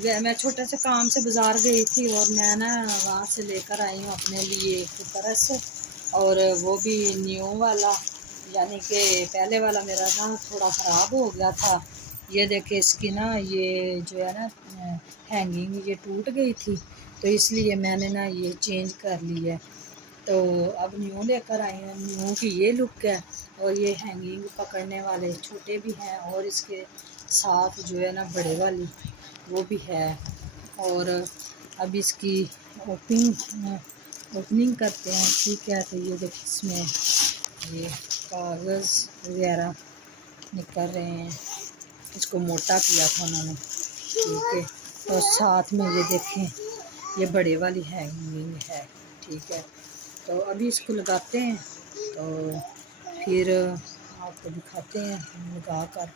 मैं छोटे से काम से बाज़ार गई थी और मैं ना वहाँ से लेकर आई हूँ अपने लिए एक पर्स, और वो भी न्यू वाला, यानी कि पहले वाला मेरा ना थोड़ा ख़राब हो गया था। ये देखे इसकी ना ये जो है ना हैंगिंग ये टूट गई थी, तो इसलिए मैंने ना ये चेंज कर ली है। तो अब न्यू लेकर आई हूँ। न्यू की ये लुक है, और ये हैंगिंग पकड़ने वाले छोटे भी हैं, और इसके साथ जो है ना बड़े वाली वो भी है। और अब इसकी ओपनिंग करते हैं, ठीक है। तो ये देखिए इसमें ये कागज़ वगैरह निकल रहे हैं, इसको मोटा किया था उन्होंने, ठीक है। तो साथ में ये देखें ये बड़े वाली हैंगिंग है, ठीक है। तो अभी इसको लगाते हैं, तो फिर आपको दिखाते हैं लगा कर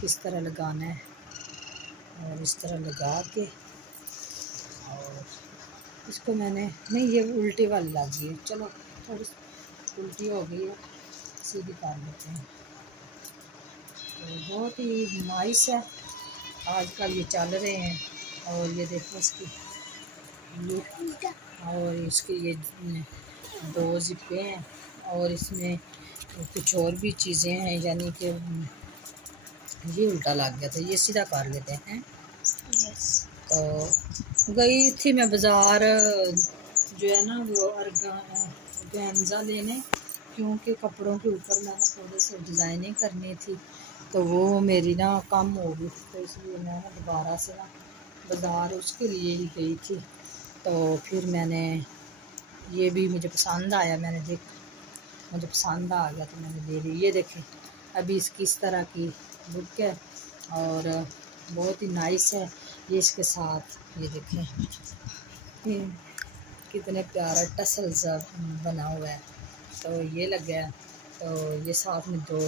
किस तरह लगाना है। और इस तरह लगा के, और इसको मैंने नहीं, ये उल्टी वाली लग गई है, चलो थोड़ी उल्टी हो गई है, सीधी कर लेते हैं। तो बहुत ही नाइस है, आजकल ये चल रहे हैं। और ये देखो इसकी लुक, और इसके ये 2 जिप्पे हैं, और इसमें कुछ और भी चीज़ें हैं, यानी कि ये उल्टा लग गया था, ये सीधा कर लेते हैं। तो गई थी मैं बाज़ार जो है ना वो ऑर्गेन्जा लेने, क्योंकि कपड़ों के ऊपर मैंने थोड़े से डिज़ाइनिंग करनी थी, तो वो मेरी ना कम हो गई, तो इसलिए मैं ना दोबारा से ना बाज़ार उसके लिए ही गई थी। तो फिर मैंने ये भी मुझे पसंद आया, मुझे पसंद आ गया तो मैंने ले ली। ये देखें अभी इसकी इस तरह की लुक है, और बहुत ही नाइस है। ये इसके साथ ये देखें कितने प्यारा टसल सा बना हुआ है, तो ये लग गया। तो ये साथ में 2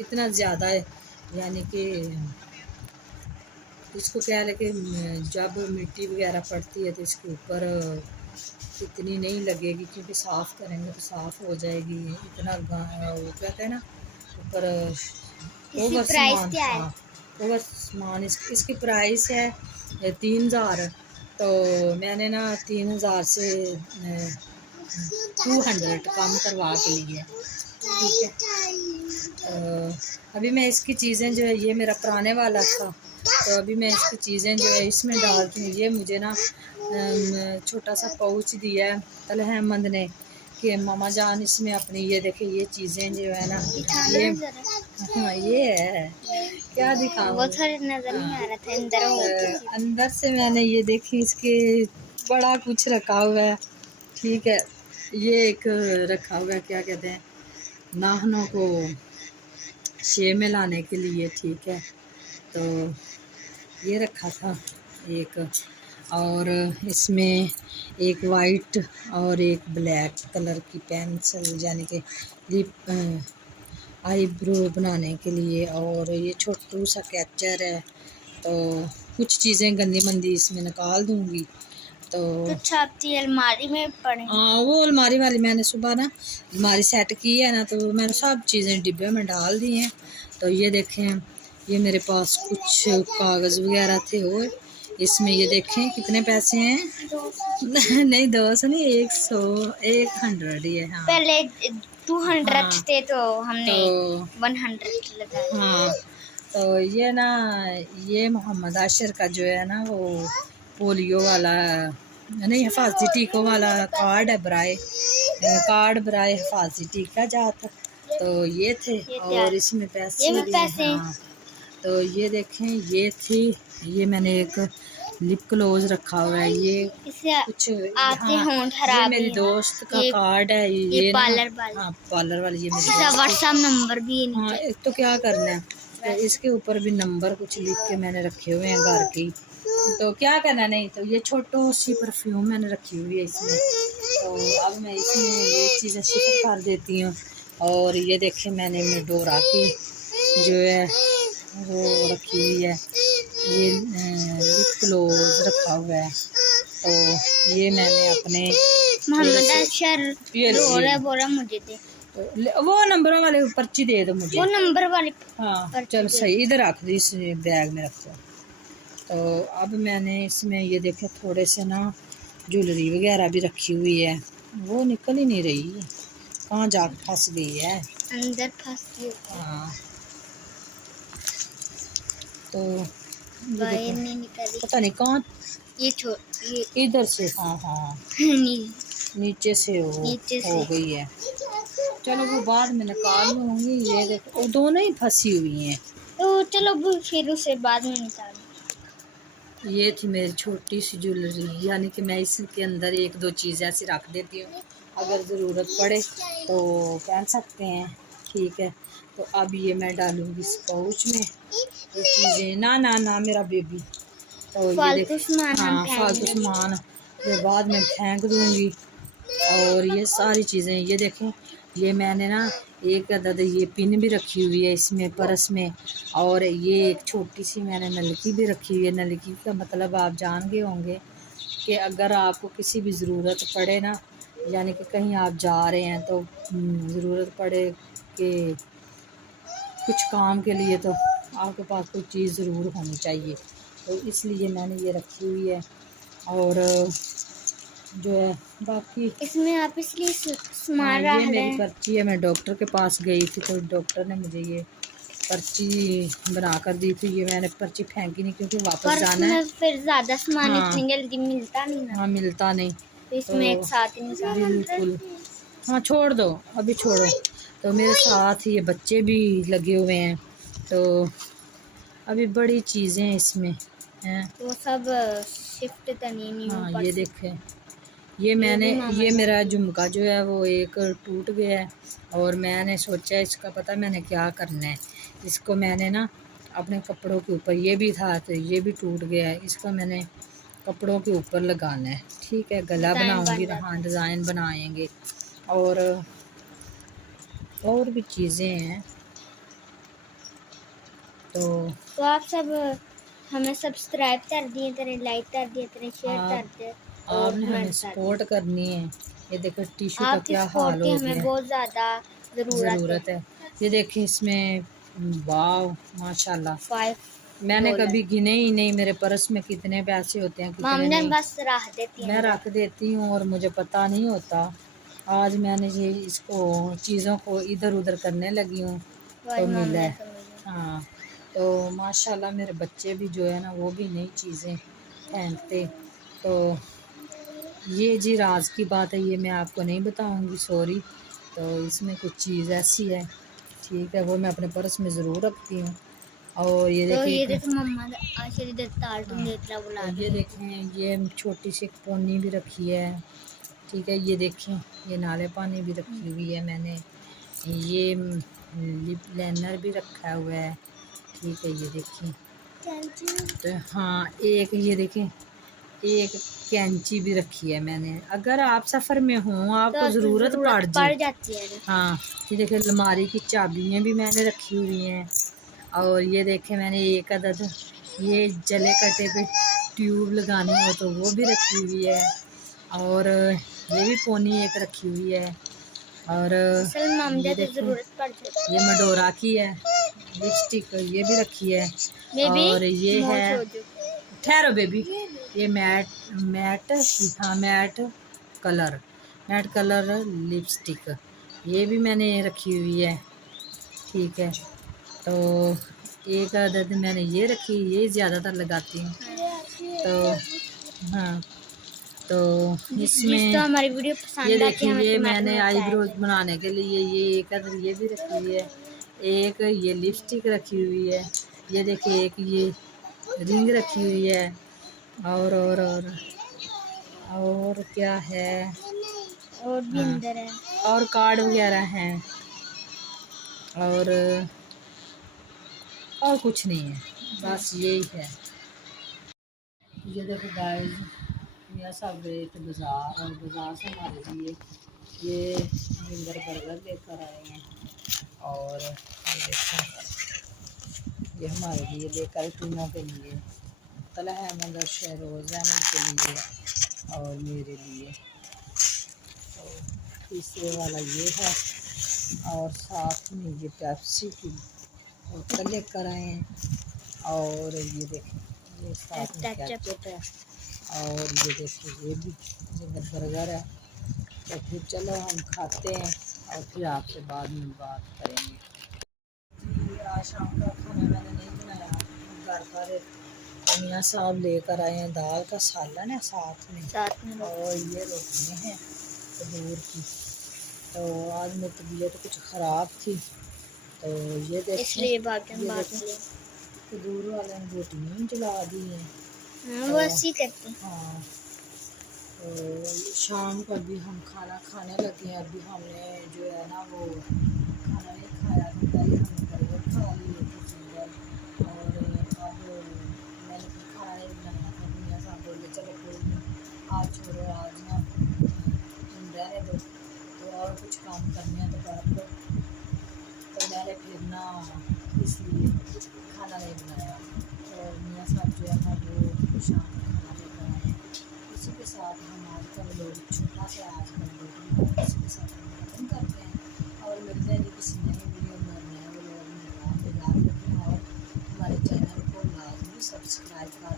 इतना ज़्यादा है, यानी कि इसको क्या है कि जब मिट्टी वगैरह पड़ती है तो इसके ऊपर इतनी नहीं लगेगी, क्योंकि साफ़ करेंगे तो साफ़ हो जाएगी। इतना वो कहते हैं ना ऊपर ओवर सामान, हाँ ओवर सामान। इसकी प्राइस है 3000। तो मैंने ना 3000 से 200 कम करवा के लिए, ठीक है। अभी मैं इसकी चीज़ें जो है, ये मेरा पुराने वाला था, तो अभी मैं इसकी चीज़ें जो है इसमें डालती हूँ। ये मुझे ना छोटा सा पाउच दिया है तलह अहमद ने कि मामा जान इसमें अपनी ये देखे ये चीज़ें जो है ना ये, हाँ ये है, क्या दिखाऊं, वो नज़र नहीं आ रहा था अंदर से मैंने ये देखी इसके बड़ा कुछ रखा हुआ है, ठीक है। ये एक रखा हुआ है, क्या कहते हैं, नाखनों को शेप में लाने के लिए, ठीक है। तो ये रखा था एक, और इसमें एक वाइट और एक ब्लैक कलर की पेंसिल, यानी कि लिप आईब्रो बनाने के लिए, और ये छोटू सा कैचर है। तो कुछ चीज़ें गंदी मंदी इसमें निकाल दूँगी। तो छापती अलमारी में पड़े, हाँ वो अलमारी वाली मैंने सुबह ना अलमारी सेट की है ना, तो मैंने सब चीज़ें डिब्बे में डाल दी हैं। तो ये देखें ये मेरे पास कुछ कागज़ वगैरह थे, वो इसमें ये देखें कितने पैसे हैं नहीं 200 नहीं 100 ही है, हाँ पहले 200 हाँ, थे तो हमने 100 लगा। हाँ तो ये ना ये मोहम्मद आशिर का जो है ना वो पोलियो वाला नहीं हिफाजती टीकों वाला कार्ड है, बराए हिफाजती टीका जाता, तो ये थे। और इसमें पैसे हाँ, तो ये देखें ये थी, ये मैंने एक लिप क्लोज रखा हुआ है, ये कुछ ये मेरी दोस्त का कार्ड है, ये पार्लर वाली, हाँ पार्लर वाली, ये मेरी व्हाट्सएप नंबर भी है। हाँ तो क्या करना है, तो इसके ऊपर भी नंबर कुछ लिख के मैंने रखे हुए हैं घर की, तो क्या करना नहीं। तो ये छोटो सी परफ्यूम मैंने रखी हुई है इसमें, तो अब मैं इसमें ये चीज़ें शिफ्ट कर देती हूँ। और ये देखें मैंने डोरा की जो है वो रखी हुई है, ये लिप ग्लोज रखा हुआ है। तो ये मैंने अपने मुझे दे, तो वो नंबरों वाले पर्ची दे दो मुझे, वो नंबर वाले, हाँ चलो सही, इधर रख दी, इस बैग में रखो। तो अब मैंने इसमें ये देखे थोड़े से ना ज्वेलरी वगैरह भी रखी हुई है, वो निकल ही नहीं रही, कहाँ जा फंस गई है, अंदर फंस गई। हाँ तो बाहर नहीं निकली, पता नहीं कहाँ, ये इधर से, हाँ हाँ नीचे से हो गई है। चलो वो बाद में निकाल लूँगी। ये देखो वो दोनों ही फंसी हुई हैं। तो चलो वो फिर उसे बाद में निकाल। ये थी मेरी छोटी सी ज्वेलरी, यानी कि मैं इसके अंदर एक दो चीज़ ऐसी रख देती हूँ, अगर ज़रूरत पड़े तो पहन सकते हैं। ठीक है, तो अब ये मैं डालूँगी इस पाउच में ये चीज़ें। ना ना ना मेरा बेबी, तो ये देख, हाँ फालतू सामान ये बाद में फेंक दूँगी। और ये सारी चीज़ें ये देखें, ये मैंने ना एक अदद ये पिन भी रखी हुई है इसमें पर्स में, और ये एक छोटी सी मैंने नलकी भी रखी हुई है। नलकी का मतलब आप जान गए होंगे कि अगर आपको किसी भी ज़रूरत पड़े ना, यानी कि कहीं आप जा रहे हैं तो ज़रूरत पड़े कि कुछ काम के लिए, तो आपके पास कोई चीज़ ज़रूर होनी चाहिए, तो इसलिए मैंने ये रखी हुई है। और जो है बाकी इसमें आप इसलिए हाँ, ये मेरी पर्ची है, मैं डॉक्टर के पास गई थी तो डॉक्टर ने मुझे ये पर्ची बना कर दी थी। ये मैंने पर्ची फेंकी नहीं क्योंकि वापस जाना है, फिर ज़्यादा सामान हाँ, इतनी जल्दी मिलता नहीं ना। हाँ मिलता नहीं, तो इसमें एक साथ ही बिल्कुल। हाँ छोड़ दो, अभी छोड़ो। तो मेरे साथ ये बच्चे भी लगे हुए हैं, तो अभी बड़ी चीज़ें इसमें हैं। वो सब शिफ्ट तो नहीं। हाँ ये देखें, ये मैंने ये मेरा झुमका जो है वो एक टूट गया है, और मैंने सोचा इसका पता मैंने क्या करना है, इसको मैंने ना अपने कपड़ों के ऊपर, ये भी था तो ये भी टूट गया है, इसको मैंने कपड़ों के ऊपर लगाना है। ठीक है, गला बनाऊंगी, हाँ डिज़ाइन बनाएंगे, और भी चीज़ें हैं। तो आप सब हमें सब्सक्राइब कर दिए करें, लाइक कर दिए करें, शेयर कर दिए, आपने हमें सपोर्ट करनी है। ये देखो टिश्यू का क्या हाल हो गया, हमें बहुत ज़्यादा ज़रूरत है। ये देखिए इसमें, वाव माशाल्लाह, मैंने कभी गिने ही नहीं मेरे पर्स में कितने पैसे होते हैं कितने नहीं, बस रख देती मैं रख देती हूँ और मुझे पता नहीं होता। आज मैंने ये इसको चीज़ों को इधर उधर करने लगी हूँ तो मिला है। हाँ तो माशाल्लाह मेरे बच्चे भी जो है ना वो भी नई चीज़ें पहनते, तो ये जी राज की बात है, ये मैं आपको नहीं बताऊंगी, सॉरी। तो इसमें कुछ चीज़ ऐसी है, ठीक है, वो मैं अपने पर्स में ज़रूर रखती हूँ। और ये देखिए, ये देखें ये छोटी सी पोनी भी रखी है, ठीक है। ये देखें ये नाले पानी भी रखी हुई है मैंने, ये लिप लाइनर भी रखा हुआ है, ठीक है। ये देखें, तो हाँ एक ये देखें एक कैंची भी रखी है मैंने, अगर आप सफ़र में हो आपको ज़रूरत पड़ जाती है। हाँ ये देखें अलमारी की चाबियाँ भी मैंने रखी हुई हैं। और ये देखें मैंने एक अदद ये जले कटे पे ट्यूब लगानी हो तो वो भी रखी हुई है। और ये भी पोनी एक रखी हुई है। और ये मडोरा की है लिपस्टिक, ये भी रखी है। और ये है, ठहरो बेबी, ये मैट हाँ मैट कलर लिपस्टिक, ये भी मैंने रखी हुई है, ठीक है। तो एक अदद मैंने ये रखी, ये ज़्यादातर लगाती हूँ। तो हाँ तो इसमें तो हमारी वीडियो पसंद, ये देखिए ये मैंने आईब्रोज बनाने के लिए ये एक अदद ये भी रखी हुई है, एक ये लिपस्टिक रखी हुई है, ये देखिए एक ये रिंग रखी हुई है। और क्या है, और भी अंदर है, और कार्ड वगैरह हैं, और कुछ नहीं है, बस यही है। ये देखो गाइस, मैं सब गए थे बाज़ार, और बाज़ार से हमारे लिए ये बर्गर लेकर आए हैं। और ये देखो ये हमारे लिए लेकर तीनों के लिए, तला अहमद और शहरोज़ अहमद के लिए और मेरे लिए। तो तीसरे वाला ये है, और साथ में ये पेप्सी की बोतल लेकर आए हैं। और ये देखें ये साथ में केचप। केचप है और ये देखिए ये भी बर्गर है। तो फिर चलो हम खाते हैं और फिर आपसे बाद में बात करेंगे। आज शाम का खाना मैंने नहीं बनाया, घर पर मियाँ साहब लेकर आए हैं दाल का सालन है साथ में और ये रोटियाँ हैं तंदूर की। तो आज मेरी तबीयत कुछ ख़राब थी तो ये देखिए इसलिए बात में तंदूर वाले ने रोटियाँ जला दी हैं। हाँ, वो ऐसे ही करते हैं। हाँ, तो शाम को अभी हम खाना खाने लगे हैं। अभी हमने जो है ना वो खाना नहीं खाया तो पहले हमने बर्गर खा लिए थे सिंगल और अब मैंने फिर खाना नहीं बनाया था। मियाँ साहब बोले चलो कोई नहीं आज छोड़ो, आज ना तुम रहने दो, तो और कुछ काम करने हैं तो कर लो। तो मैंने फिर ना इसलिए खाना नहीं बनाया। तो मियाँ साहब जो है ना वो शाम को खाना लेकर आए हैं। इसी के साथ हम आज का व्लॉग छोटा सा आज का व्लॉग इसी के साथ हम खत्म करते हैं और मिलते हैं किसी नए वीडियो में नए व्लॉग में। याद रखें और हमारे चैनल को लाजमी सब्सक्राइब कर